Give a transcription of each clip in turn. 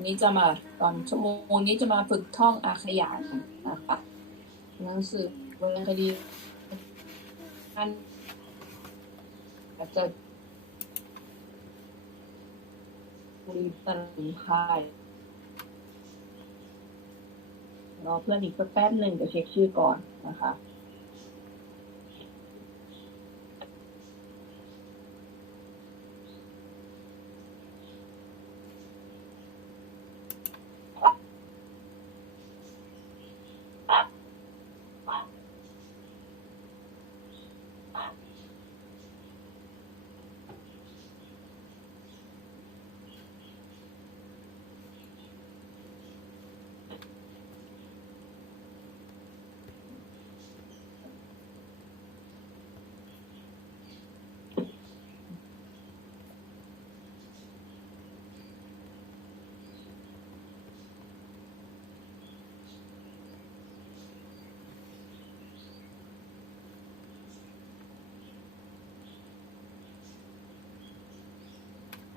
วันนี้จะมาตอนชั่วโมงนี้จะมาฝึกท่องอาขยานนะคะหนังสือวรรณคดีอันอาจจะคุยตลุพายรอเพื่อนอีกสักแป๊บหนึ่งเดี๋ยวเช็คชื่อก่อนนะคะ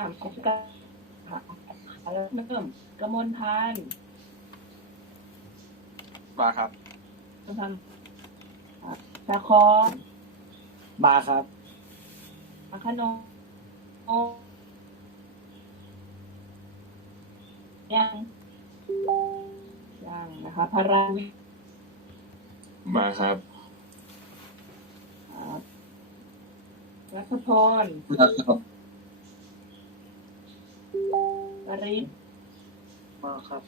านครบกันค่ะแล้วเริ่มกระมวลพันธ์มาครับกระมวลพันธ์อะชาคองมาครับอาคโนยังยังนะคะพาราวิมาครับอ่ารัชพรมาครับ ว ริศมาครับ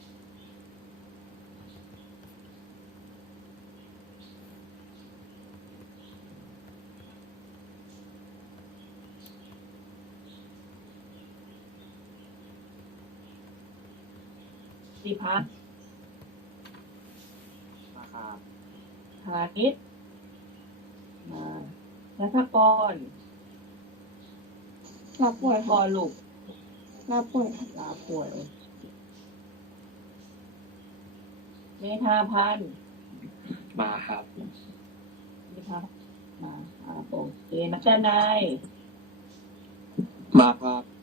สิพัฒน์มาครับพาณิชย์มานัทกรลาป่วยพอลูก ลาป่วยลาป่วยเมธาพันธ์มาครับเมธามาอ่าโอเคนักดนายมาครับ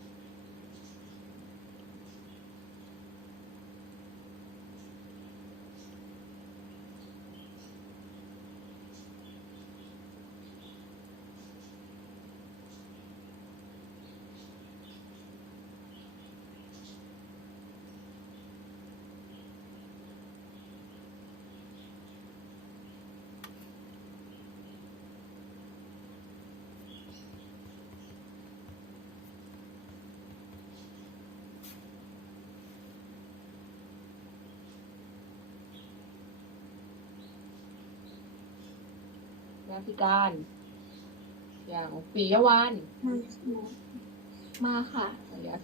นาติการ อย่างปิยวันมาค่ะ อยาก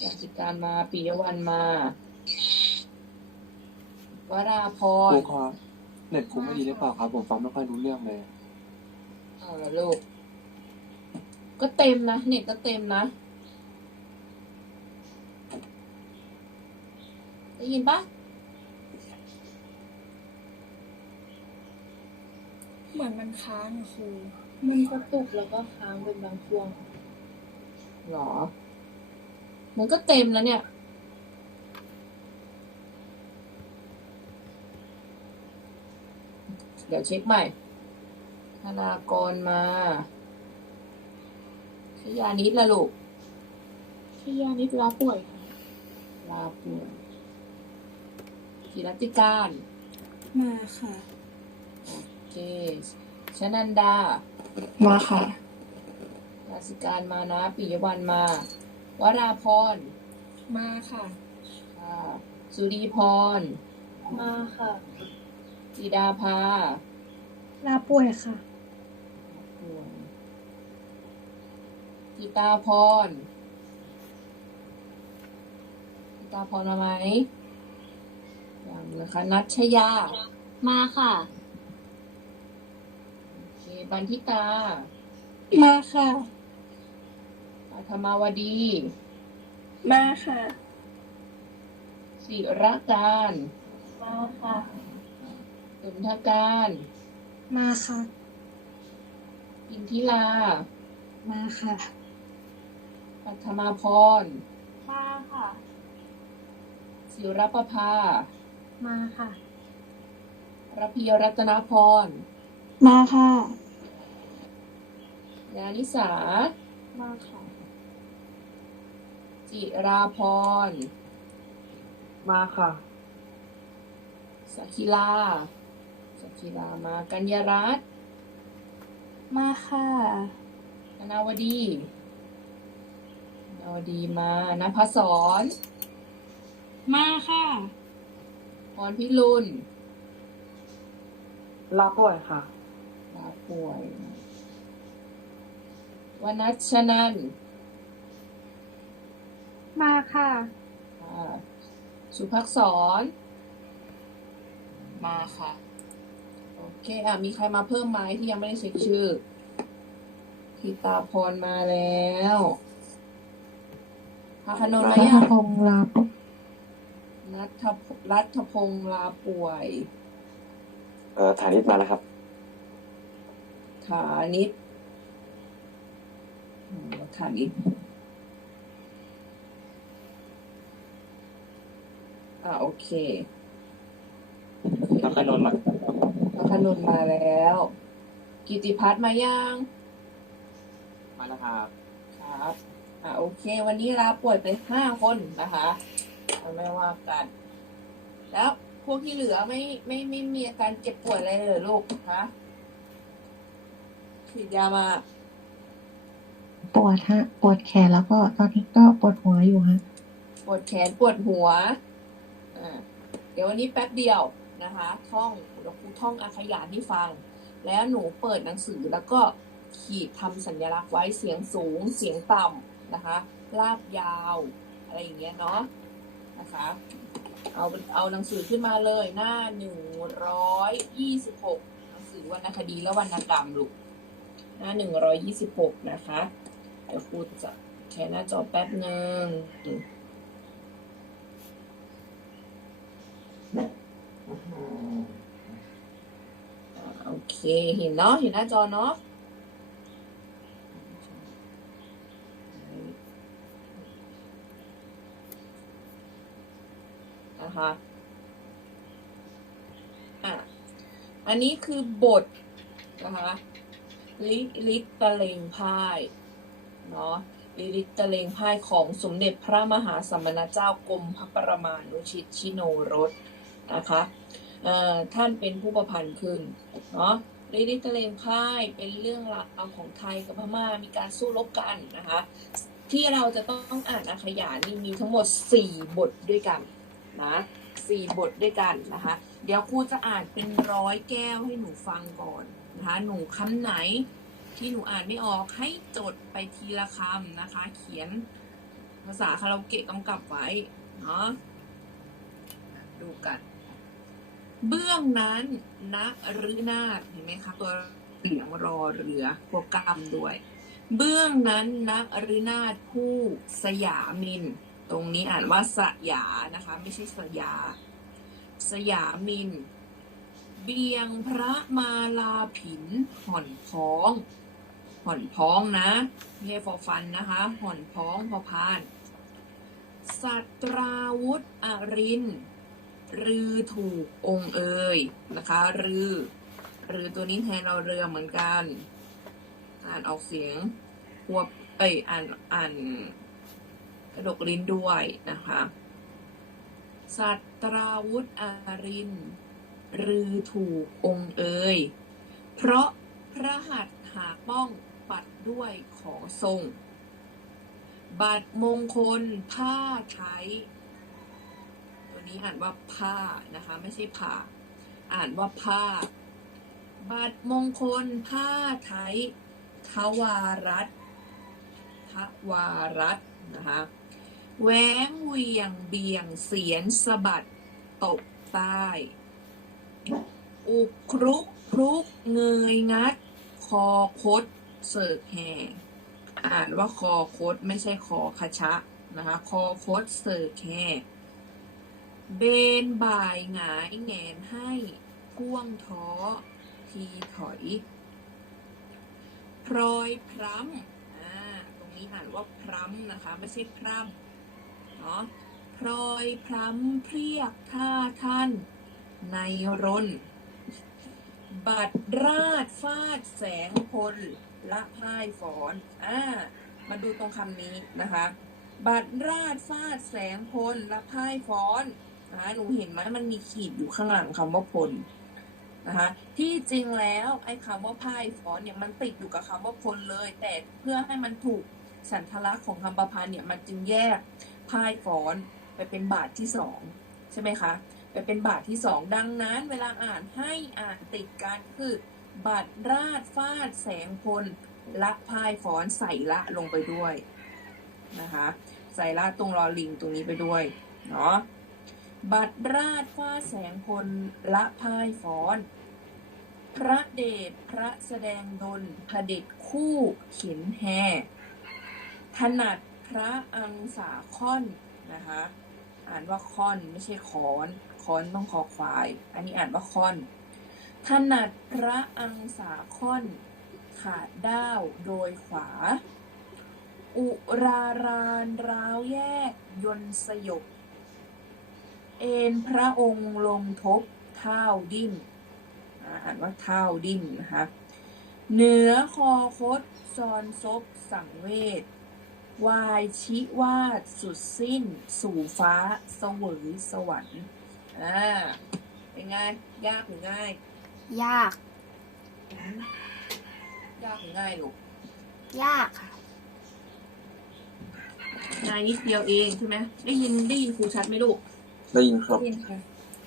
อยากติการมาปิยวันมาวราพครูรครับเน็ตครูไม่ดีหรือเปล่าครับ ผมฟังไม่ค่อยรู้เรื่องเลยเอาละลูก ก็เต็มนะเน็ตก็เต็มนะ ได้ยินปะ เห มือนมันค้างอะครู มันกระตุกแล้วก็ค้างเป็นบางช่วง หรอ มันก็เต็มแล้วเนี่ย เดี๋ยวเช็คใหม่ธนากรมาชยานิดละลูกที่ยานิดลาป่วยค่ะลาป่วยกิรติการ มาค่ะ โอเค ชนันดา มาค่ะราสิการมานะ ปิยวันมา วราพร มาค่ะ ค่ะ สุรีพร มาค่ะจีดาภาลาป่วยค่ะ จิตาพร จิตาพรมาไหมยังนะคะนัชยา มาค่ะ โอเคบันทิตา มาค่ะอาธรรมาวดี มาค่ะ ศิรการมาค่ะสุนทการ มาค่ะ อินทิลา มาค่ะ ปัทมาพร มาค่ะ ศิรประภา มาค่ะระพีรัตนพร มาค่ะ ยานิสา มาค่ะ จิราพร มาค่ะ สักิลา สักิลามากัญญารัตน์มาค่ะธนาวดีธนาวดีมานภศร มาค่ะ พรพิรุณลาป่วยค่ะ ลาป่วย วนัชนันท์มาค่ะ อ่าสุภักษร มาค่ะ โอเคอะมีใครมาเพิ่มไหมที่ยังไม่ได้เช็คชื่อทิตาพรมาแล้วพาคานนท์มายัง พงลาปนัทพรัฐพงษ์ลาป่วย เอ่อฐานิตมาแล้วครับ ฐานิต อืมฐานิตอ่าโอเคนักขนนท์มาพระขนุนมาแล้ว กิติพัฒน์มายังมาแล้วครับครับอ่าโอเค วันนี้ลาป่วยไปห้าคนนะคะเราไม่ว่ากัน แล้วพวกที่เหลือไม่ไม่ไม่มีอาการเจ็บป่วยอะไรเลยเหรอลูกฮะฉีดยามา ปวดฮะ ปวดแขนแล้วก็ตอนนี้ก็ปวดหัวอยู่ฮะ ปวดแขนปวดหัวอ่าเดี๋ยววันนี้แป๊บเดียวนะคะ ท่องเดี๋ยวครูท่องอาขยานให้ฟัง แล้วหนูเปิดหนังสือแล้วก็ขีดทำสัญลักษณ์ไว้เสียงสูงเสียงต่ำนะคะ ลากยาวอะไรอย่างเงี้ยเนาะนะคะ เอาเอาหนังสือขึ้นมาเลยหน้าหนึ่งร้อยยี่สิบหกหนังสือวรรณคดีและวรรณกรรมลูกหน้าหนึ่งร้อยยี่สิบหกนะคะ เดี๋ยวครูจะแชร์หน้าจอแป๊บหนึ่งอ่าโอเค เห็นเนาะ เห็นหน้าจอเนาะนะคะอะ อันนี้คือบทนะคะลิลิตตะเลงพ่าย เนาะลิลิตตะเลงพ่ายของสมเด็จพระมหาสมณเจ้ากรมพระประมาณุชิตชิโนรสนะคะท่านเป็นผู้ประพันธ์ขึ้นเนาะลิลิตะเลงพ่ายเป็นเรื่องราวของไทยกับพม่ามีการสู้รบกันนะคะ ที่เราจะต้องอ่านอาขยานนี่มีทั้งหมด 4 บทด้วยกันนะสี่บทด้วยกันนะคะ เดี๋ยวครูจะอ่านเป็นร้อยแก้วให้หนูฟังก่อนนะคะหนูคำไหนที่หนูอ่านไม่ออกให้จด ทีละคำนะคะ เขียนภาษาคาราโอเกะกำกับไว้เนาะดูกัน เบื้องนั้นนะหรือนาฏเห็นไหมคะตัวเหลียงรอเรือพวกกรรมด้วย เบื้องนั้นนักอรินาถผู้สยามิน ตรงนี้อ่านว่าสยานะคะ ไม่ใช่สยา สยามิน เบียงพระมาลาผินห่อนพ้อง ห่อนพ้องนะไม่ฟอฟันนะคะห่อนพ้องพอพานสัตราวุธอริน รือถูกองเอ่ยนะคะ รือรือตัวนี้แทนเราเรือเหมือนกัน อ่านออกเสียงควบเอ้ยอ่านอ่านกระดกลิ้นด้วยนะคะสัตราวุธอาริน รือถูกองเอ่ยเพราะพระหัตถ์หาป้อง ด้วยขอทรง บัตรมงคลผ้าไทยตัวนี้อ่านว่าผ้านะคะ ไม่ใช่ผ้าอ่านว่าผ้า บัตรมงคลผ้าไทยทวารัตทวารัตนะคะแหวงเวียงเบียงเสียนสะบัดตกใต้อุกครุกครุกเงยงัด คอคด เสิร์กแห่อ่านว่าคอโคดไม่ใช่คอคชะนะคะคอโคดเสิร์กแห่เบนบ่ายหงายแงนให้พ่วงท้อทีถอยพรอยพร้ำอ่าตรงนี้อ่านว่าพร้ำนะคะ ไม่ใช่พร่ำเนาะพลอยพล้ำเพรียกท่าท่าน ในรน บัดราดฟาดแสงพล ละพ่ายฝอนอ่ามาดูตรงคำนี้นะคะ บัดราดฟาดแสงพลละพ่ายฟ้อนนะคะหนูเห็นไหมมันมีขีดอยู่ข้างหลังคำว่าพลนะคะที่จริงแล้วไอ้คำว่าพ่ายฟ้อนเนี่ยมันติดอยู่กับคำว่าพลเลย แต่เพื่อให้มันถูกสันทลักษณ์ของคำประพันธ์เนี่ยมันจึงแยกพ่ายฟ้อนไปเป็นบาทที่สองใช่ไหมคะไปเป็นบาทที่สองดังนั้น เวลาอ่านให้อ่านติดกันคือ บัตรราดฟาดแสงพลละพายฟอนใส่ละลงไปด้วยนะคะใส่ละตรงรอลิงตรงนี้ไปด้วยเนาะบัตรราดฟาดแสงพลละพายฟอนพระเดชพระแสดงดลพระเด็จคู่เขียนแฮถนัดพระอังสาค่อนนะคะอ่านว่าค่อนไม่ใช่คอนคอนต้องคอควาย อันนี้อ่านว่าค่อน ถนัดพระอังสาค่อน ขาดด้าวโดยขวา อุรารานราวแยกยนสยบ เอ็นพระองค์ลงทบเท้าดิ้นอ่านว่าเท้าดิ้นนะคะเหนือคอคดซอนซบสังเวชวายชิวาดสุดสิ้น สู่ฟ้าสวยสวรรค์อ่าเป็นไงยากหรือง่าย ยาก ยากหรือง่ายลูกยากค่ะ ง่ายนิดเดียวเองใช่ไหมได้ยินได้ยินครูชัดไหมลูก ได้ยินครับเรียนค่ะ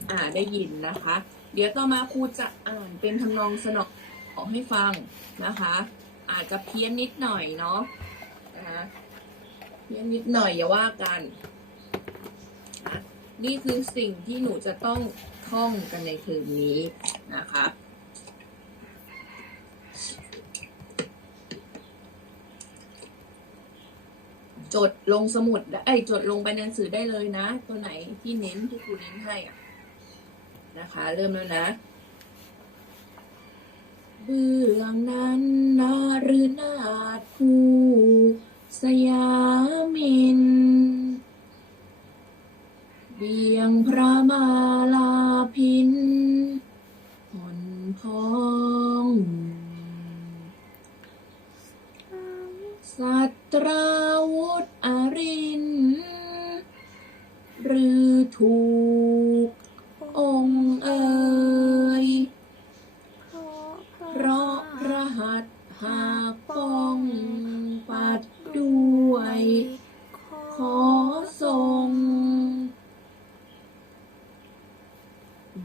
อ่าได้ยินนะคะ เดี๋ยวต่อมาครูจะอ่านเป็นทำนองสนอออกให้ฟังนะคะ อาจจะเพี้ยนนิดหน่อยเนาะนะคะเพี้ยนนิดหน่อยอย่าว่ากันนะนี่คือสิ่งที่หนูจะต้อง ท่องกันในคืนนี้นะคะจดลงสมุดได้เอ้จดลงไปในหนังสือได้เลยนะ ตัวไหนที่เน้นที่ครูเน้นให้อะนะคะ เริ่มแล้วนะเบื้องนั้นนาหรือนาดผู้สยา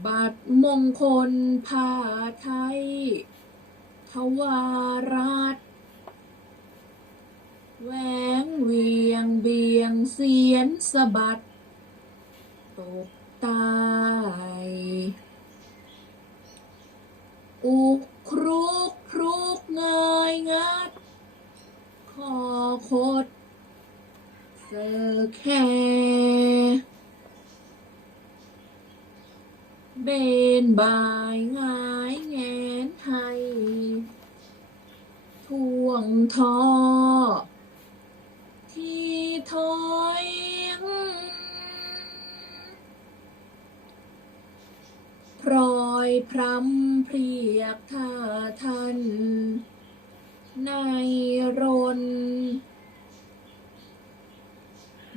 บัตรมงคลผ้าไทย ทวารัตแหวงเวียงเบียงเสียนสะบัด ตกตายอุกครุกครุกเงยงัด คอคดเสอแค เบนบายงายแงนให้ท่วงทอ ที่ถอยพรอยพรำเพรียกท่าท่านในรน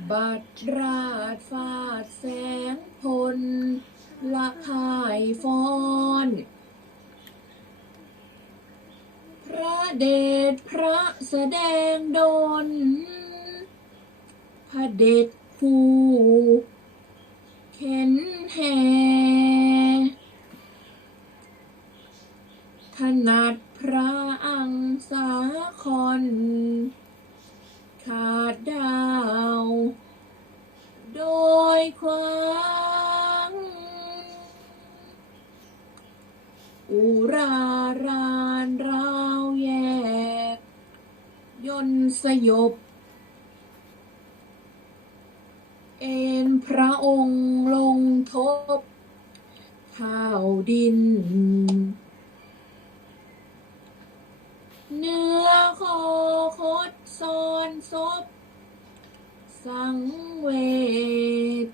บัดราดฟาดแสงพล ละหายฟ้อน พระเดชพระแสดงดลพระเดชผู้เข็นแห่ถนัดพระอังสาคอนขาดดาว โดยควาง รารานราวแยก ยนสยบ เอ็นพระองค์ลงทบข้าวดิน เนื้อคอคดซอนซบ สังเวช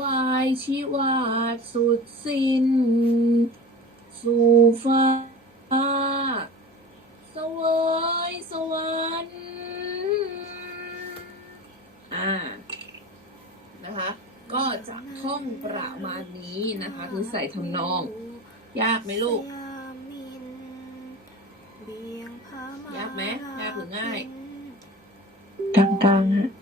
วายชิวาสสุดสิ้น สู่ฟ้า สวยสวรรค์อ่านะคะ ก็จะท่องประมาณนี้นะคะ คือใส่ทำนอง ยากไหมลูก ยากไหมยากหรือง่ายกลางๆฮะกลางๆใ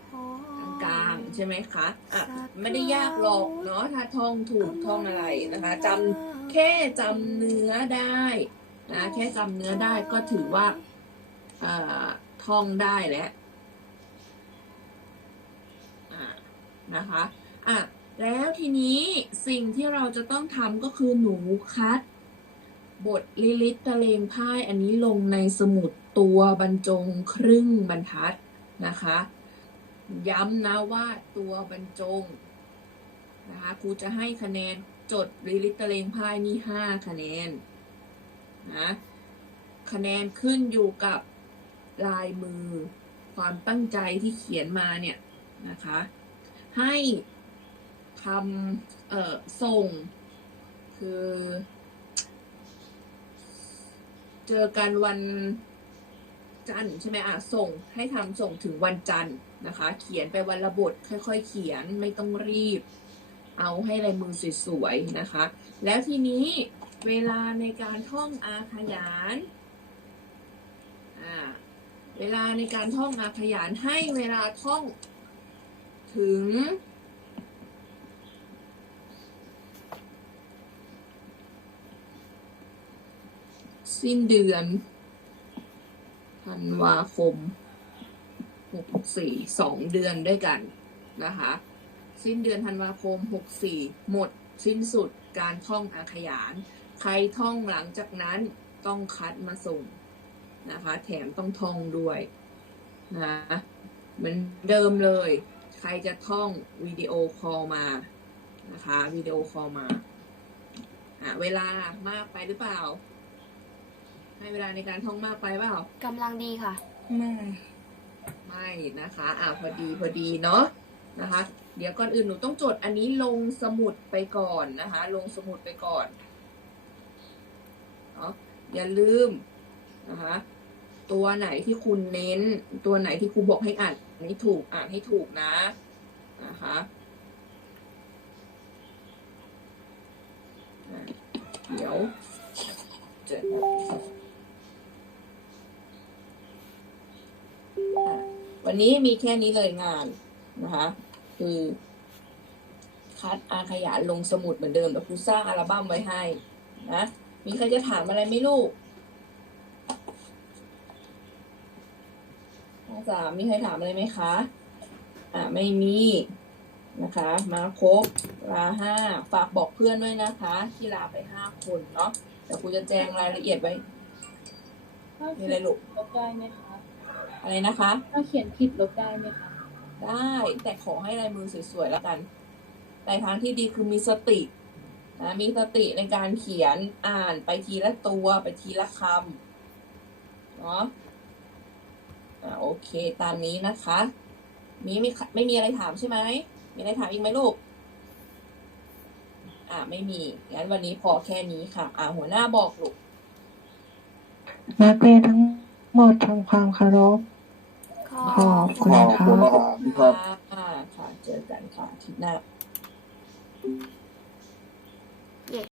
ช่ไหมคะอะไม่ได้ยากหรอกเนาะถ้าท่องถูกท่องอะไรนะคะจำแค่จำเนื้อได้นะแค่จำเนื้อได้ก็ถือว่าเอ่อท่องได้แล้วอ่านะคะอะแล้วทีนี้สิ่งที่เราจะต้องทำก็คือหนูคัด บทลิลิตตะเลงพ่ายอันนี้ลงในสมุดตัวบรรจงครึ่งบรรทัดนะคะ ย้ำนะว่าตัวบรรจงนะคะครูจะให้คะแนนจดลิลิตตเลงพายนี่ห้าคะแนนนะคะแนนขึ้นอยู่กับลายมือความตั้งใจที่เขียนมาเนี่ยนะคะ ให้ทำเอ่อส่ง คือ เจอกันวันจันทร์ใช่ไหมอะส่งให้ทำส่งถึงวันจันทร์ นะคะ เขียนไปวันละบทค่อย ๆ เขียนไม่ต้องรีบ เอาให้ลายมือสวยๆนะคะ แล้วทีนี้เวลาในการท่องอาขยานเวลาในการท่องอาขยานให้เวลาท่องถึง สิ้นเดือนธันวาคม หกสี่สองเดือนด้วยกันนะคะ สิ้นเดือนธันวาคมหกสี่หมดสิ้นสุดการท่องอาขยาน ใครท่องหลังจากนั้นต้องคัดมาส่งนะคะ แถมต้องท่องด้วยนะเหมือนเดิมเลย ใครจะท่องวิดีโอคอลมานะคะวิดีโอคอลมาอะเวลามากไปหรือเปล่า ให้เวลาในการท่องมากไปเปล่ากำลังดีค่ะไม่ ไม่นะคะอะพอดีพอดีเนาะนะคะ เดี๋ยวก่อนอื่นหนูต้องจดอันนี้ลงสมุดไปก่อนนะคะ ลงสมุดไปก่อนเนาะอย่าลืมนะคะตัวไหนที่คุณเน้น ตัวไหนที่ครูบอกให้อ่านให้ถูกอ่านให้ถูกนะนะคะอะเดี๋ยวเจอกัน วันนี้มีแค่นี้เลยงานนะคะ คือคัดอาขยานลงสมุดเหมือนเดิมแต่ครูสร้างอัลบั้มไว้ให้นะมีใครจะถามอะไรไหมลูกน้องสามมีใครถามอะไรไหมคะอ่าไม่มีนะคะ มาครบลาห้าฝากบอกเพื่อนด้วยนะคะ ที่ลาไปห้าคนเนาะแต่ครูจะแจ้งรายละเอียดไว้มีอะไรลูกลบได้ไหมคะ อะไรนะคะ ถ้าเขียนผิดลบได้ไหมคะ ได้แต่ขอให้ลายมือสวยๆแล้วกัน แต่ทางที่ดีคือมีสตินะมีสติในการเขียนอ่านไปทีละตัวไปทีละคำเนาะอ่าโอเคตามนี้นะคะ มีไม่ไม่มีอะไรถามใช่ไหมมีอะไรถามอีกไหมลูก อ่าไม่มีงั้นวันนี้พอแค่นี้ค่ะ อ่าหัวหน้าบอกลูกนักเรียนทั้งหมดทำความเคารพ ขอบคุณค่ะ ขอบคุณค่ะค่ะเจอกันค่ะอาทิตย์หน้า